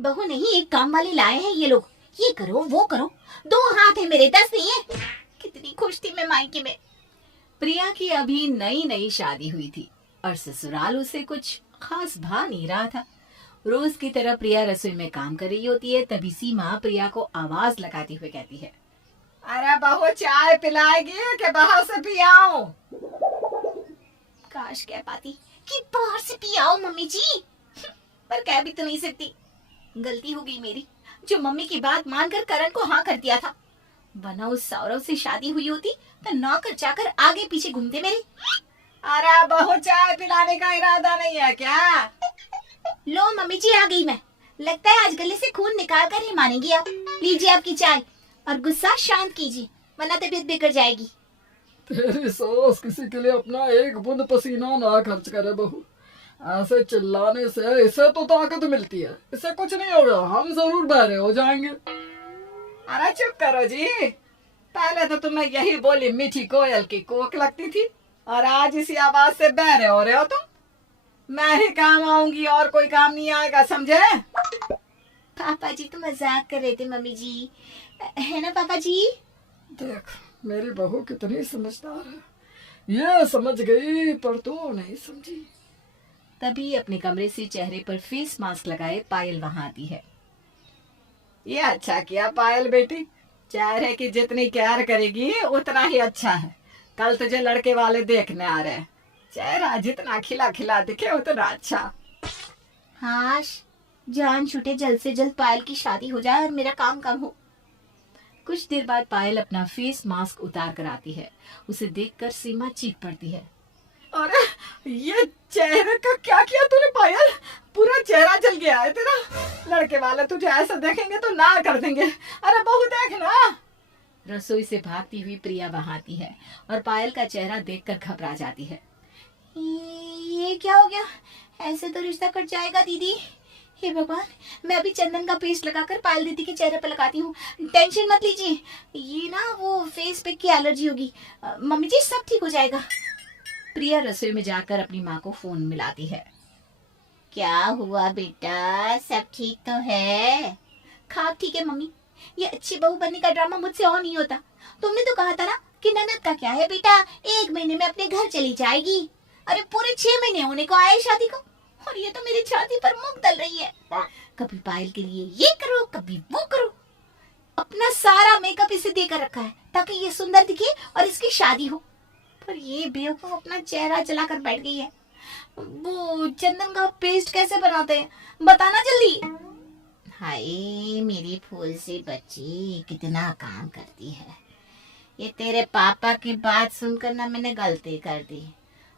बहू नहीं, एक काम वाली लाए हैं ये लोग। ये करो वो करो, 2 हाथ है मेरे, 10 नहीं है। कितनी खुश थी मैं मायके में। प्रिया की अभी नई नई शादी हुई थी और ससुराल उसे कुछ खास भा नहीं रहा था। रोज की तरह प्रिया रसोई में काम कर रही होती है, तभी सीमा प्रिया को आवाज लगाती हुए कहती है, अरे बहू चाय पिलाएगी कि बाहर से पियाऊं? काश कह पाती कि बाहर से पी आओ मम्मी जी, पर कह भी तो नहीं सकती। गलती हो गई मेरी, जो मम्मी की बात मानकर करण को हाँ कर दिया था। वरना उस सौरव से शादी हुई होती तो नौकर चाकर आगे पीछे घूमते मेरे। अरे बहू चाय पिलाने का इरादा नहीं है क्या? लो मम्मी जी, आ गई मैं। लगता है आज गले से खून निकाल कर ही मानेंगी आप। लीजिए आपकी चाय और गुस्सा शांत कीजिए, वरना तबीयत बिगड़ जाएगी। तेरी सास किसी के लिए अपना एक बूंद पसीना ना खर्च करे बहू। ऐसे चिल्लाने से इसे तो ताकत मिलती है, इससे कुछ नहीं होगा, हम जरूर बहरे हो जाएंगे। अरे चुप करो जी, पहले तो तुम्हें यही बोली मीठी कोयल की कोक लगती थी और आज इसी आवाज से बहरे हो रहे हो तुम। मैं ही काम आऊंगी और कोई काम नहीं आएगा, समझे? पापा जी तो मजाक कर रहे थे मम्मी जी, है ना पापा जी? देख मेरी बहू कितनी समझदार है, ये समझ गई पर तू नहीं समझी। तभी अपने कमरे से चेहरे पर फेस मास्क लगाए पायल वहां आती है। ये अच्छा किया पायल बेटी, चेहरे की जितनी केयर करेगी उतना ही अच्छा है। कल तुझे लड़के वाले देखने आ रहे हैं, चेहरा जितना खिला खिला दिखे उतना अच्छा। हाश जान छूटे, जल्द से जल्द पायल की शादी हो जाए और मेरा काम कम हो। कुछ देर बाद पायल अपना फेस मास्क उतार कर आती है। उसे देखकर सीमा चीख पड़ती है, अरे ये चेहरे का क्या किया तूने पायल? पूरा चेहरा जल गया है तेरा। लड़के वाले तुझे ऐसा देखेंगे तो ना कर देंगे। अरे बहू देख ना। रसोई से भागती हुई प्रिया वहां आती है और पायल का चेहरा देखकर घबरा जाती है। ये क्या हो गया? ऐसे तो रिश्ता कट जाएगा दीदी। हे भगवान, मैं अभी चंदन का पेस्ट लगाकर पायल दीदी के चेहरे पर लगाती हूँ। टेंशन मत लीजिए, ये ना वो फेस पे की एलर्जी होगी। मम्मी जी सब ठीक हो जाएगा। प्रिया रसोई में जाकर अपनी माँ को फोन मिलाती है। क्या हुआ बेटा, सब ठीक तो है? खाक ठीक है मम्मी, ये अच्छी बहू बनने का ड्रामा मुझसे और नहीं होता। तुमने तो कहा था ना कि ननद का क्या है बेटा, 1 महीने में अपने घर चली जाएगी। अरे पूरे 6 महीने होने को आए शादी को और ये तो मेरी छाती पर मूंग तल रही है। कभी पायल के लिए ये करो, कभी वो करो। अपना सारा मेकअप इसे देकर रखा है ताकि ये सुंदर दिखे और इसकी शादी हो, पर ये बेवकूफ अपना चेहरा जलाकर बैठ गई है। वो चंदन का पेस्ट कैसे बनाते हैं, बताना जल्दी। हाय मेरी फूल सी बच्ची, कितना काम करती है। ये तेरे पापा की बात सुनकर ना मैंने गलती कर दी।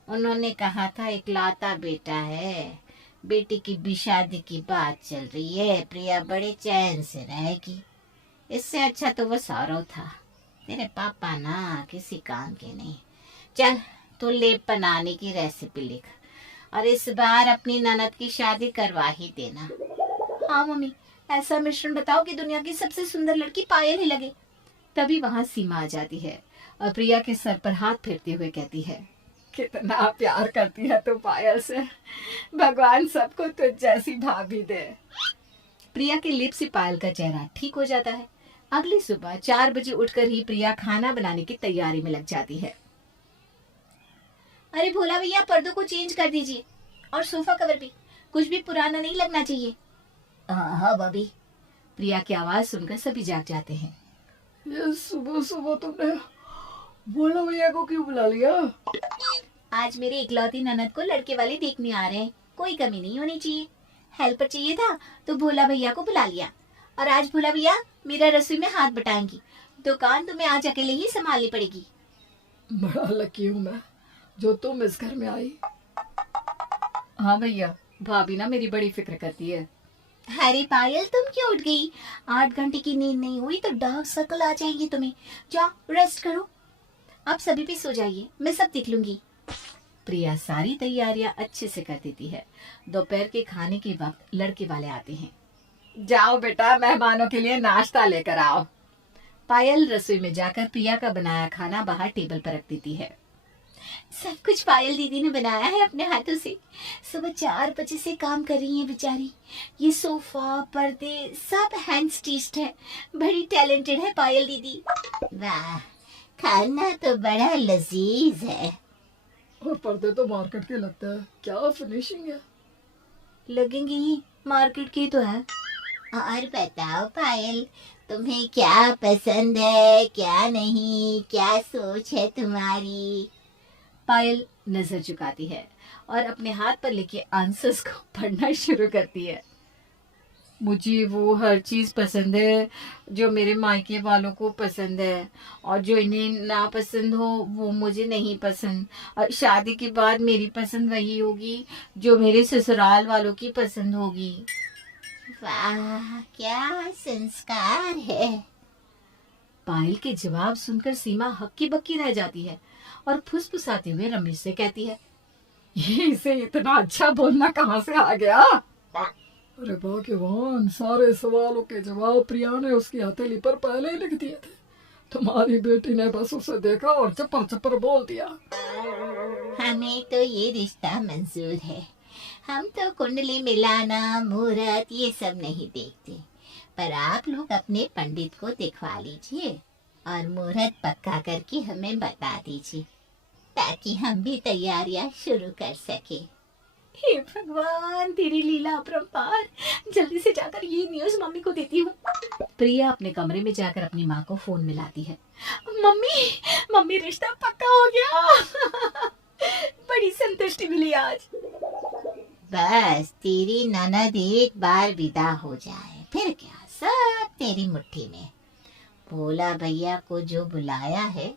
उन्होंने कहा था इकलौता बेटा है, बेटी की भी शादी की बात चल रही है, प्रिया बड़े चैन से रहेगी। इससे अच्छा तो वो सौरव था। तेरे पापा ना किसी काम के नहीं। चल तू लेप बनाने की रेसिपी लिख और इस बार अपनी ननद की शादी करवा ही देना। हाँ मम्मी, ऐसा मिश्रण बताओ कि दुनिया की सबसे सुंदर लड़की पायल ही लगे। तभी वहां सीमा आ जाती है और प्रिया के सर पर हाथ फेरते हुए कहती है, कितना प्यार करती है तू पायल से, भगवान सबको तुझ जैसी भाभी दे। प्रिया के लिप से पायल का चेहरा ठीक हो जाता है। अगली सुबह 4 बजे उठकर ही प्रिया खाना बनाने की तैयारी में लग जाती है। अरे भोला भैया, पर्दों को चेंज कर दीजिए और सोफा कवर भी, कुछ भी पुराना नहीं लगना चाहिए। हाँ भाभी। प्रिया की आवाज सुनकर सभी जाग जाते हैं। ये सुबह सुबह तुमने बोला भैया को क्यों बुला लिया? आज मेरे इकलौती ननद को लड़के वाले देखने आ रहे हैं, कोई कमी नहीं होनी चाहिए। हेल्पर चाहिए था तो भोला भैया को बुला लिया और आज भोला भैया मेरा रसोई में हाथ बटाएंगी। दुकान तुम्हें आज अकेले ही संभालनी पड़ेगी। बड़ा लकी हूँ मैं जो तुम इस घर में आई। हाँ भैया, भाभी ना मेरी बड़ी फिक्र करती है। अरे पायल, तुम क्यों उठ गई? 8 घंटे की नींद नहीं हुई तो डार्क सर्कल आ जाएंगे तुम्हें। जाओ रेस्ट करो। आप सभी भी सो जाइए, मैं सब देख लूंगी। प्रिया सारी तैयारियां अच्छे से कर देती है। दोपहर के खाने के वक्त लड़के वाले आते हैं। जाओ बेटा, मेहमानों के लिए नाश्ता लेकर आओ। पायल रसोई में जाकर प्रिया का बनाया खाना बाहर टेबल पर रख देती है। सब कुछ पायल दीदी ने बनाया है अपने हाथों से। सुबह 4 बजे से काम कर रही है बेचारी। ये सोफा, पर्दे सब हैंड स्टिच्ड है। बड़ी टैलेंटेड है पायल दीदी। वाह, खाना तो बड़ा लजीज है। और पर्दे तो मार्केट के लगते हैं, क्या फिनिशिंग है। लगेंगे ही, मार्केट की तो है। और बताओ पायल, तुम्हें क्या पसंद है क्या नहीं, क्या सोच है तुम्हारी? पायल नजर झुकाती है और अपने हाथ पर लिखे आंसर्स को पढ़ना शुरू करती है। मुझे वो हर चीज पसंद है जो मेरे मायके वालों को पसंद है, और जो इन्हें ना पसंद हो वो मुझे नहीं पसंद। और शादी के बाद मेरी पसंद वही होगी जो मेरे ससुराल वालों की पसंद होगी। वाह, क्या संस्कार है। पायल के जवाब सुनकर सीमा हक्की बक्की रह जाती है और फुसफुसाते हुए रमेश से कहती है, ये इसे इतना अच्छा बोलना कहाँ से आ गया? अरे भाग्यवान, सारे सवालों के जवाब प्रिया ने उसकी हथेली पर पहले ही लिख दिए थे। तुम्हारी बेटी ने बस उसे देखा और चप्पर चप्पर बोल दिया। हमें तो ये रिश्ता मंजूर है। हम तो कुंडली मिलाना, मुहूर्त ये सब नहीं देखते, पर आप लोग अपने पंडित को दिखवा लीजिए और मुहूर्त पक्का करके हमें बता दीजिए, ताकि हम भी तैयारियां शुरू कर सके। हे भगवान, तेरी लीला अपरंपार। जल्दी से जाकर ये न्यूज़ मम्मी को देती हूँ। प्रिया अपने कमरे में जाकर अपनी माँ को फोन मिलाती है। मम्मी, मम्मी रिश्ता पक्का हो गया। बड़ी संतुष्टि मिली आज। बस तेरी ननद एक बार विदा हो जाए, फिर क्या सब तेरी मुट्ठी में। भोला भैया को जो बुलाया है,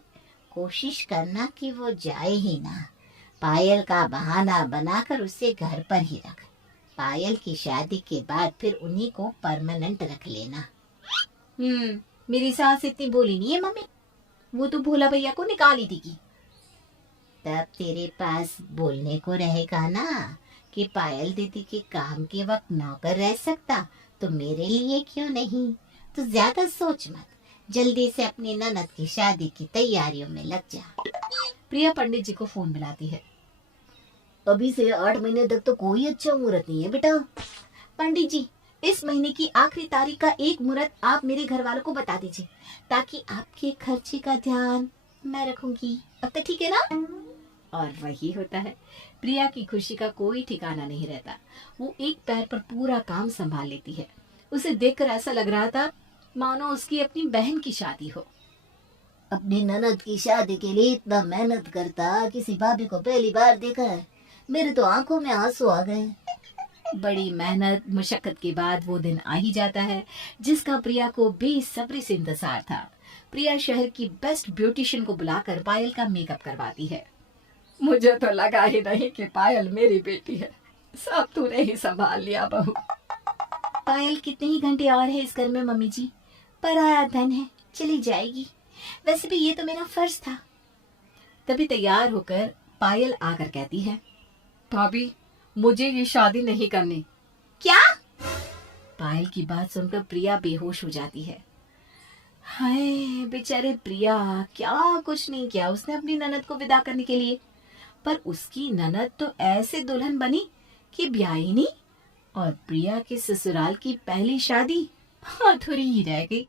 कोशिश करना कि वो जाए ही ना। पायल का बहाना बनाकर उसे घर पर ही रख। पायल की शादी के बाद फिर उन्हीं को परमानेंट रख लेना। मेरी सास इतनी बोली नहीं है मम्मी, वो तो भोला भैया को निकाल ही देगी। तब तेरे पास बोलने को रहेगा ना कि पायल दीदी के काम के वक्त नौकर रह सकता, तो मेरे लिए क्यों नहीं। तो ज्यादा सोच मत, जल्दी से अपनी ननद की शादी की तैयारियों में लग जा। प्रिया पंडित जी को फोन मिलाती है। अभी से 8 महीने तक तो कोई अच्छा मुहूर्त नहीं है बेटा। पंडित जी, इस महीने की आखिरी तारीख का एक मुहूर्त आप मेरे घर वालों को बता दीजिए, ताकि आपके खर्चे का ध्यान मैं रखूंगी। अब तक ठीक है ना? और वही होता है, प्रिया की खुशी का कोई ठिकाना नहीं रहता। वो एक पैर पर पूरा काम संभाल लेती है। उसे देखकर ऐसा लग रहा था मानो उसकी अपनी बहन की शादी हो। अपनी ननद की शादी के लिए इतना मेहनत करता किसी भाभी को पहली बार देखा है। मेरे तो आंखों में आंसू आ गए। बड़ी मेहनत मुशक्कत के बाद वो दिन आ ही जाता है जिसका प्रिया को बेसब्री से इंतजार था। प्रिया शहर की बेस्ट ब्यूटिशियन को बुलाकर पायल का मेकअप करवाती है। मुझे तो लगा ही नहीं कि पायल मेरी बेटी है। सब तूने ही संभाल लिया बहू। पायल कितने ही घंटे और है इस घर में मम्मी जी, पराया धन है, चली जाएगी। वैसे भी ये तो मेरा फर्ज था। तभी तैयार होकर पायल आकर कहती है, भाभी, मुझे ये शादी नहीं करनी। क्या? पायल की बात सुनकर प्रिया बेहोश हो जाती है। हाय बेचारे प्रिया, क्या कुछ नहीं किया उसने अपनी ननद को विदा करने के लिए, पर उसकी ननद तो ऐसे दुल्हन बनी कि ब्याह ही नहीं, और प्रिया के ससुराल की पहली शादी अधूरी ही रह गई।